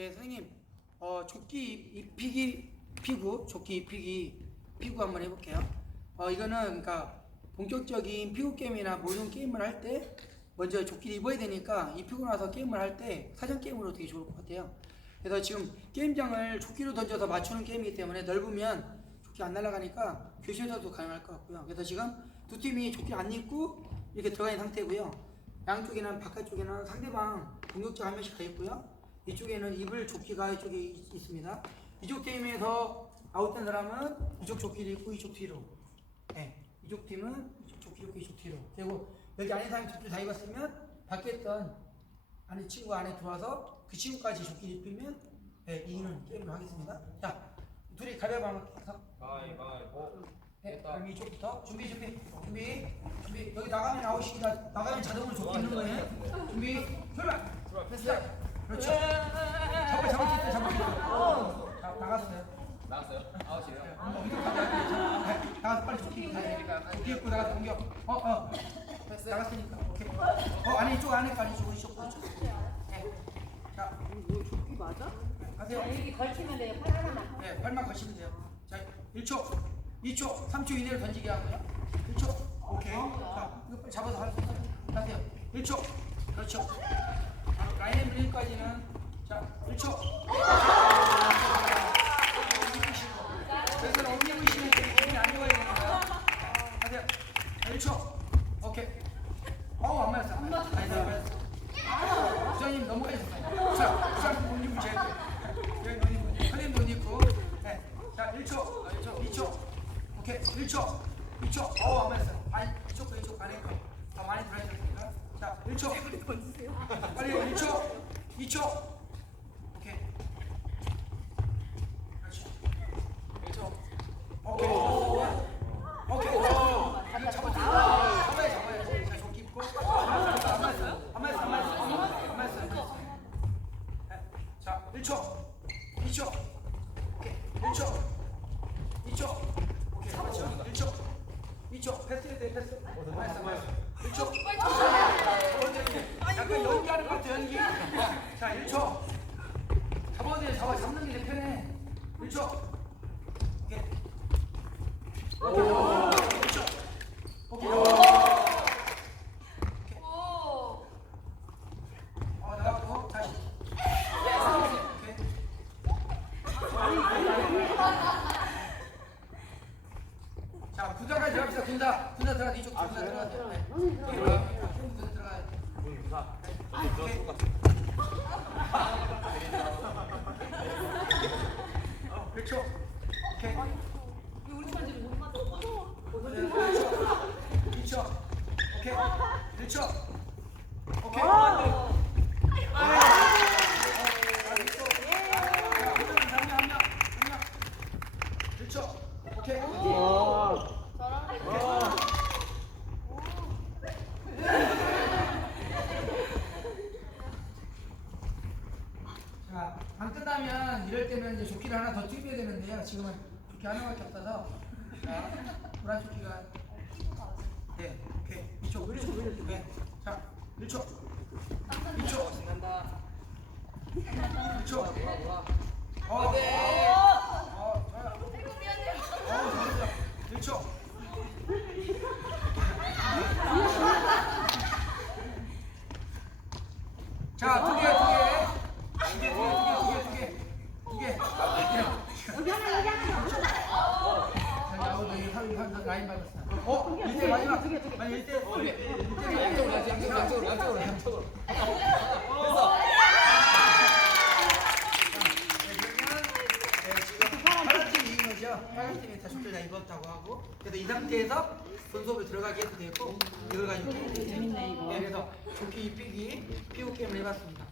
네, 선생님. 어, 조끼 입히기 피구, 조끼 입히기 피구 한번 해볼게요. 어, 이거는 그러니까 본격적인 피구 게임이나 모든 게임을 할 때 먼저 조끼를 입어야 되니까 입히고 나서 게임을 할 때 사전 게임으로 되게 좋을 것 같아요. 그래서 지금 게임장을 조끼로 던져서 맞추는 게임이기 때문에 넓으면 조끼 안 날아가니까 교실에서도 가능할 것 같고요. 그래서 지금 두 팀이 조끼 안 입고 이렇게 들어가 있는 상태고요. 양쪽에는 바깥쪽에는 상대방 공격자 한 명씩 가 있고요. 이쪽에는 입을 조끼가 이쪽에 있- 있습니다. 이쪽 팀에서 아웃된 사람은 이쪽 조끼를 입고 이쪽 뒤로. 네. 이쪽 팀은 이쪽 조끼 입고 이쪽 뒤로. 그리고 여기 안에 사람이 조끼를 다 입었으면 밖에 있던 안에 친구 안에 들어와서 그 친구까지 조끼를 입히면 네, 이기는 게임을 하겠습니다. 자, 둘이 가위바위보 한번 해서 가위바위보 네, 그럼 이쪽부터 준비 준비 준비 준비 여기 나가면 아웃이다 나가면 자동으로 조끼 있는 거예요 준비 출발 됐어요 그렇죠 잡아 잡을 수 있다 잡을 수 있다 자 나갔어요 나왔어요? 아웃이에요? 네, 나가서 빨리 조끼 가야 조끼 입고 나가서 공격 어어 나갔으니까 오케이 어 안에 이쪽 안에 까지 이쪽 이쪽 이쪽 네자 조끼 맞아? 가세요 여기 걸치면 돼요. 팔 하나만. 네, 팔만 거시면 돼요. 자, 1초, 2초, 3초 이내로 던지게 하고요. 1초, 오케이. 자, 이거 빨리 잡아서. 하세요. 1초, 그렇죠. 자, 라인 브레이크까지는 자, 1초. 2초. 오케이, 1초, 2초. 어우, 안 맞았어요. 거, 이쪽 거, 안에 거. 더 많이 들어야 되니까. 자, 1초. 빨리 1초, 2초. 오케이. 그렇지. 1초. 오케이. 오케이. 잡아. 잡아야, 잡아야지. 자, 조끼 입고. 안 맞았어, 안 맞았어. 안 맞았어, 안 맞았어. 안 맞았어, 안. 자, 1초, 2초, 오케이, 1초, 2초, 오케이, 그렇죠, 1초, 2초, 패스해야 돼, 패스. 맞았어, 맞았어. 1초. 약간 연기하는 것 같아, 연기. 자, 1초. 잡아야 돼, 잡아, 잡는 게내 편해. 1초. 오케이. 오케이. 1초. 오케이. 어, 나가고, 다시. 오케이. 자, 군사. 군사 들어가. 이쪽 군사 들어가. 들어가. 돼. 오케이. 어, 그렇죠. 오케이. 우리 반지를 못 맞아. 그렇죠. 오케이. 그렇죠. 오케이. 그렇죠. 오케이. 끝나면 이럴 때는 이제 조끼를 하나 더 튀겨야 되는데요. 지금은 조끼 하나밖에 없어서. 자, 노란 조끼가. 네, 오케이. 2초, 1초, 네. 자, 1초. 2초. 신난다 1초. 어, 네. 어, 좋아요. 어. 1초. 자, 두 개. 두 개, 두 개, 두 개, 두 개, 두 개. 두 개. 여기 하나, 여기 하나. 자, 나오고 여기 한, 한, 라인 받았 어. 어? 1대 마지막. 아니, 1대. 1대 양쪽으로 가지 양쪽으로 양쪽으로 양쪽으로 양쪽으로 됐어 네, 그러면 네, 지금 파란 팀이 이긴 거죠. 파란 팀이 다 조끼를 다 입었다고 하고 그래서 이 상태에서 본 수업을 들어가게 해도 되고 이걸 가지고 재밌네 이거. 네, 그래서 조끼 입히기 피구 게임을 해봤습니다.